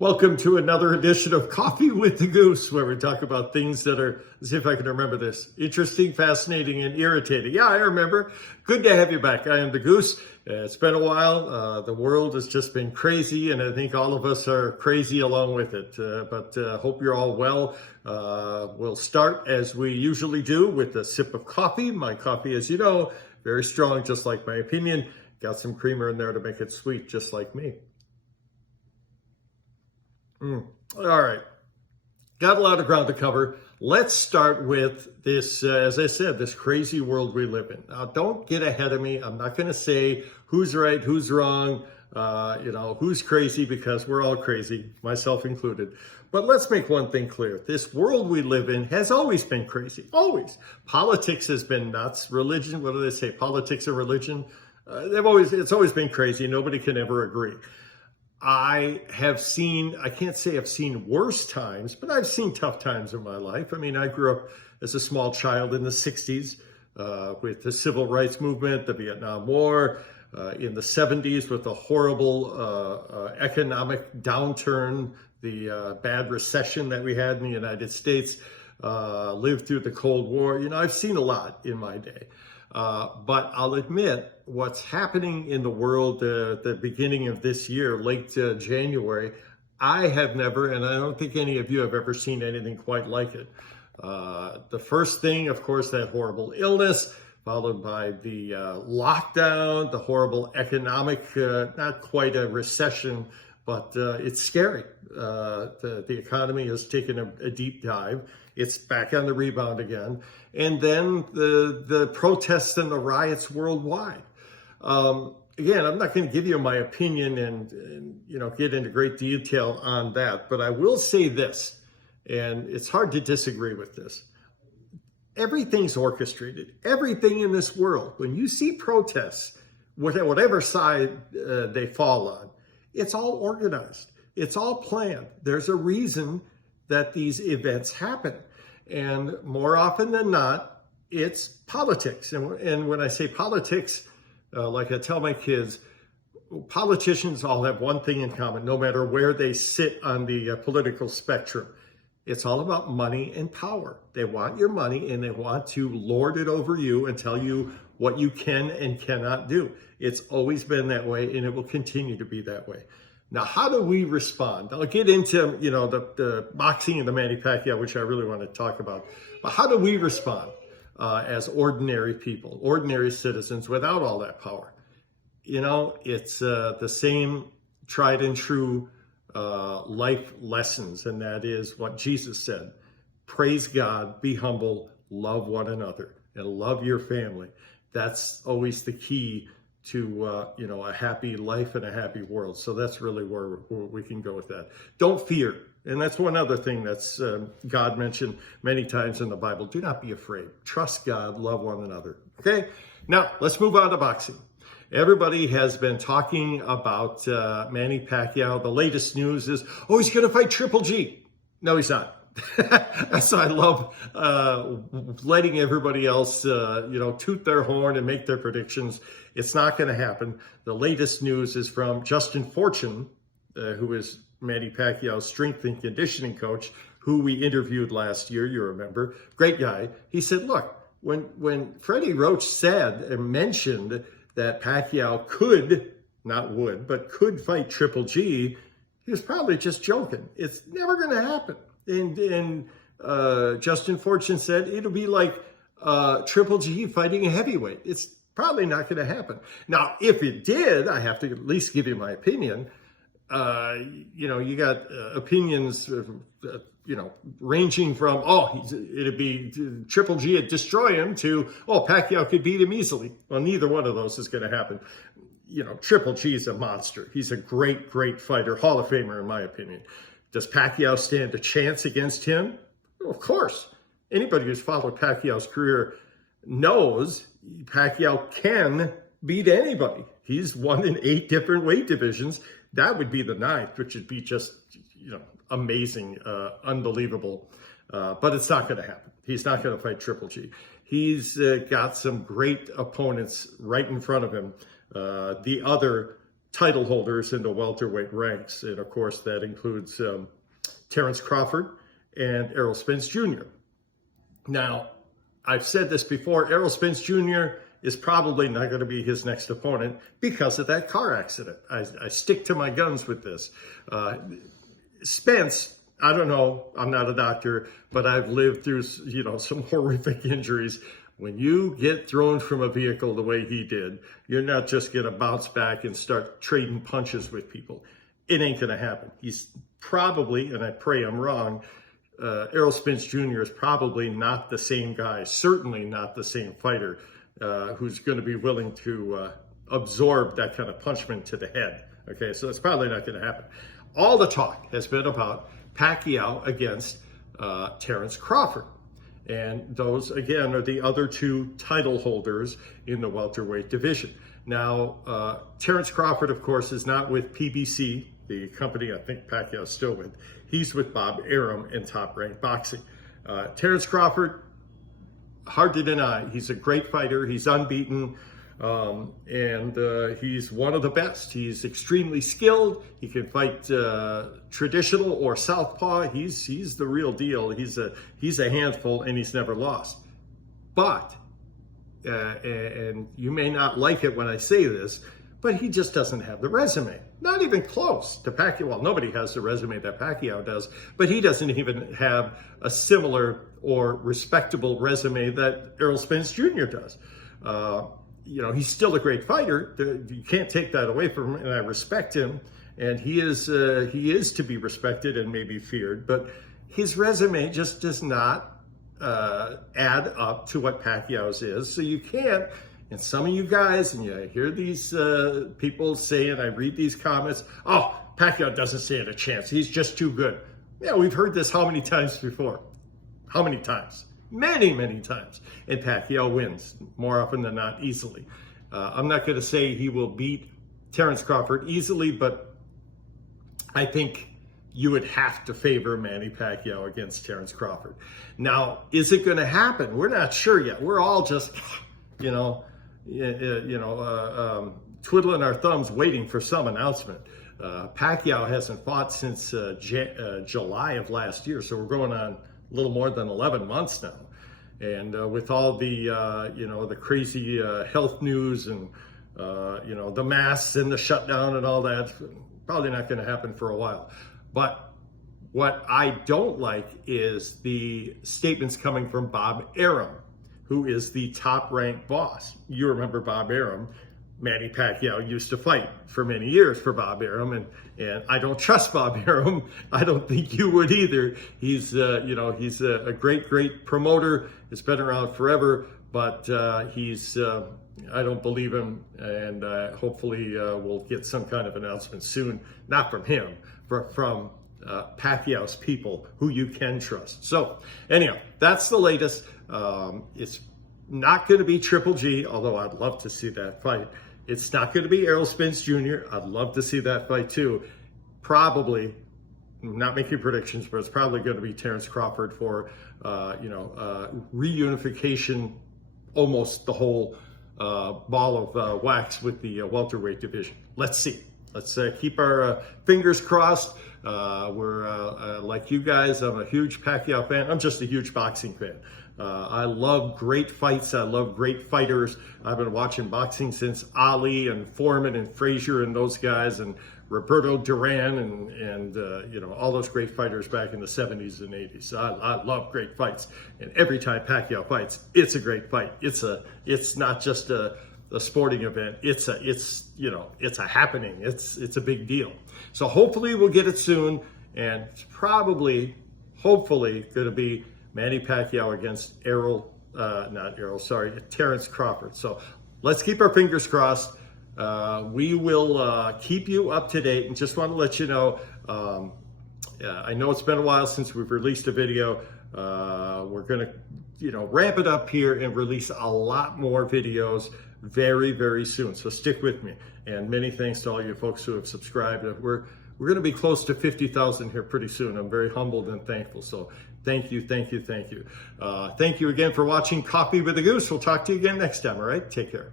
Welcome to another edition of Coffee with the Goose, where we talk about things that are, let's see if I can remember this, interesting, fascinating, and irritating. Yeah, I remember. Good to have you back. I am the Goose. It's been a while. The world has just been crazy, and I think all of us are crazy along with it. But hope you're all well. We'll start, as we usually do, with a sip of coffee. My coffee, as you know, very strong, just like my opinion. Got some creamer in there to make it sweet, just like me. All right. Got a lot of ground to cover. Let's start with this, as I said, this crazy world we live in. Now, don't get ahead of me. I'm not going to say who's right, who's wrong, who's crazy, because we're all crazy, myself included. But let's make one thing clear. This world we live in has always been crazy. Always. Politics has been nuts. Religion, what do they say? Politics and religion? It's always been crazy. Nobody can ever agree. I can't say I've seen worse times, but I've seen tough times in my life. I mean, I grew up as a small child in the 60s with the civil rights movement, the Vietnam War, in the 70s with the horrible economic downturn, the bad recession that we had in the United States, lived through the Cold War. I've seen a lot in my day. But I'll admit, what's happening in the world the beginning of this year, late January, I have never, and I don't think any of you have ever seen anything quite like it. The first thing, of course, that horrible illness, followed by the lockdown, the horrible economic, not quite a recession, but it's scary. The economy has taken a deep dive. It's back on the rebound again. And then the protests and the riots worldwide. Again, I'm not going to give you my opinion and get into great detail on that, but I will say this, and it's hard to disagree with this. Everything's orchestrated. Everything in this world, when you see protests, whatever side they fall on, it's all organized. It's all planned. There's a reason that these events happen. And more often than not, it's politics. And when I say politics, like I tell my kids, politicians all have one thing in common, no matter where they sit on the political spectrum. It's all about money and power. They want your money and they want to lord it over you and tell you what you can and cannot do. It's always been that way, and it will continue to be that way. Now, how do we respond? I'll get into, the boxing and the Manny Pacquiao, which I really want to talk about. But how do we respond as ordinary people, ordinary citizens without all that power? It's the same tried and true life lessons, and that is what Jesus said. Praise God, be humble, love one another, and love your family. That's always the key to a happy life and a happy world. So that's really where we can go with that. Don't fear. And that's one other thing that's God mentioned many times in the Bible. Do not be afraid. Trust God, love one another. Okay? Now, let's move on to boxing. Everybody has been talking about Manny Pacquiao. The latest news is, he's going to fight Triple G. No, he's not. So I love letting everybody else, toot their horn and make their predictions. It's not going to happen. The latest news is from Justin Fortune, who is Manny Pacquiao's strength and conditioning coach, who we interviewed last year, you remember. Great guy. He said, look, when Freddie Roach said and mentioned that Pacquiao could, not would, but could fight Triple G, he was probably just joking. It's never going to happen. And Justin Fortune said it'll be like Triple G fighting a heavyweight. It's probably not going to happen. Now, if it did, I have to at least give you my opinion. You got opinions, ranging from, it'd be Triple G would destroy him to, Pacquiao could beat him easily. Well, neither one of those is going to happen. Triple G is a monster. He's a great, great fighter, Hall of Famer, in my opinion. Does Pacquiao stand a chance against him? Well, of course. Anybody who's followed Pacquiao's career knows Pacquiao can beat anybody. He's won in 8 different weight divisions. That would be the 9th, which would be just, amazing, unbelievable. But it's not going to happen. He's not going to fight Triple G. He's got some great opponents right in front of him. The other title holders in the welterweight ranks. And of course, that includes Terence Crawford and Errol Spence Jr. Now, I've said this before, Errol Spence Jr. is probably not going to be his next opponent because of that car accident. I stick to my guns with this. Spence, I don't know, I'm not a doctor, but I've lived through, some horrific injuries. When you get thrown from a vehicle the way he did, you're not just going to bounce back and start trading punches with people. It ain't going to happen. He's probably, and I pray I'm wrong, Errol Spence Jr. is probably not the same guy, certainly not the same fighter who's going to be willing to absorb that kind of punishment to the head. Okay, so it's probably not going to happen. All the talk has been about Pacquiao against Terence Crawford. And those, again, are the other two title holders in the welterweight division. Now, Terence Crawford, of course, is not with PBC, the company I think Pacquiao's still with. He's with Bob Arum in Top Rank Boxing. Terence Crawford, hard to deny, he's a great fighter. He's unbeaten, and he's one of the best. He's extremely skilled. He can fight traditional or southpaw. He's the real deal. He's a handful, and he's never lost. But, and you may not like it when I say this, but he just doesn't have the resume. Not even close to Pacquiao. Well, nobody has the resume that Pacquiao does, but he doesn't even have a similar or respectable resume that Errol Spence Jr. does. He's still a great fighter. You can't take that away from him, and I respect him. And he is to be respected and maybe feared, but his resume just does not add up to what Pacquiao's is. So you can't. And some of you guys, and you hear these people say, and I read these comments, oh, Pacquiao doesn't stand a chance. He's just too good. Yeah, we've heard this how many times before? How many times? Many, many times. And Pacquiao wins, more often than not, easily. I'm not going to say he will beat Terence Crawford easily, but I think you would have to favor Manny Pacquiao against Terence Crawford. Now, is it going to happen? We're not sure yet. We're all just, twiddling our thumbs waiting for some announcement. Pacquiao hasn't fought since July of last year, so we're going on a little more than 11 months now. And with all the, the crazy health news and, the masks and the shutdown and all that, probably not going to happen for a while. But what I don't like is the statements coming from Bob Arum, who is the top-ranked boss. You remember Bob Arum. Manny Pacquiao used to fight for many years for Bob Arum, and I don't trust Bob Arum. I don't think you would either. He's a great promoter. He's been around forever, but I don't believe him, and hopefully we'll get some kind of announcement soon, not from him, but from Pacquiao's people who you can trust. So anyhow, that's the latest. It's not going to be Triple G, although I'd love to see that fight. It's not going to be Errol Spence Jr. I'd love to see that fight too. Probably, I'm not making predictions, but it's probably going to be Terence Crawford for, reunification, almost the whole ball of wax with the welterweight division. Let's see. Let's keep our fingers crossed. We're like you guys, I'm a huge Pacquiao fan. I'm just a huge boxing fan. I love great fights. I love great fighters. I've been watching boxing since Ali and Foreman and Frazier and those guys, and Roberto Duran and all those great fighters back in the 70s and 80s. I love great fights. And every time Pacquiao fights, it's a great fight. It's not just a sporting event. It's a happening. It's a big deal. So hopefully we'll get it soon, and it's hopefully going to be Manny Pacquiao against Terence Crawford. So let's keep our fingers crossed. We will keep you up to date, and just want to let you know, I know it's been a while since we've released a video. We're going to, ramp it up here and release a lot more videos very, very soon. So stick with me. And many thanks to all you folks who have subscribed. We're going to be close to 50,000 here pretty soon. I'm very humbled and thankful. So thank you. Thank you again for watching Coffee with the Goose. We'll talk to you again next time. All right. Take care.